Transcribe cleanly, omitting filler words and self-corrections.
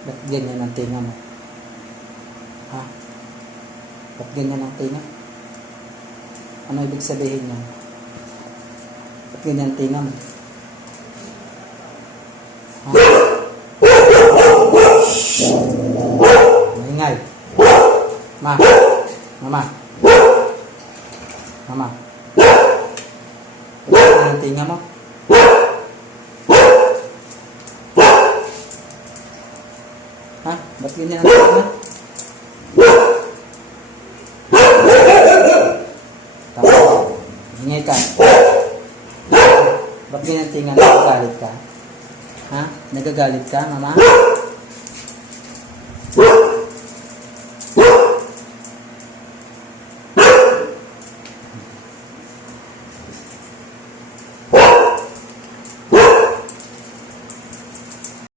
Ba't ganyan ang tinga mo? Ha? Ba't ganyan ang tinga? Ano ibig sabihin niya? Ba't ganyan ang tinga mo? Ha? Maingay. Ma. Mama. Mama. Ba't ganyan ang tinga mo? Ha? Ba't ganyan ang tinga? Tama. Hingay ka. Ba't ganyan ang tinga? Nagagalit ka? Ha? Nagagalit ka, mama?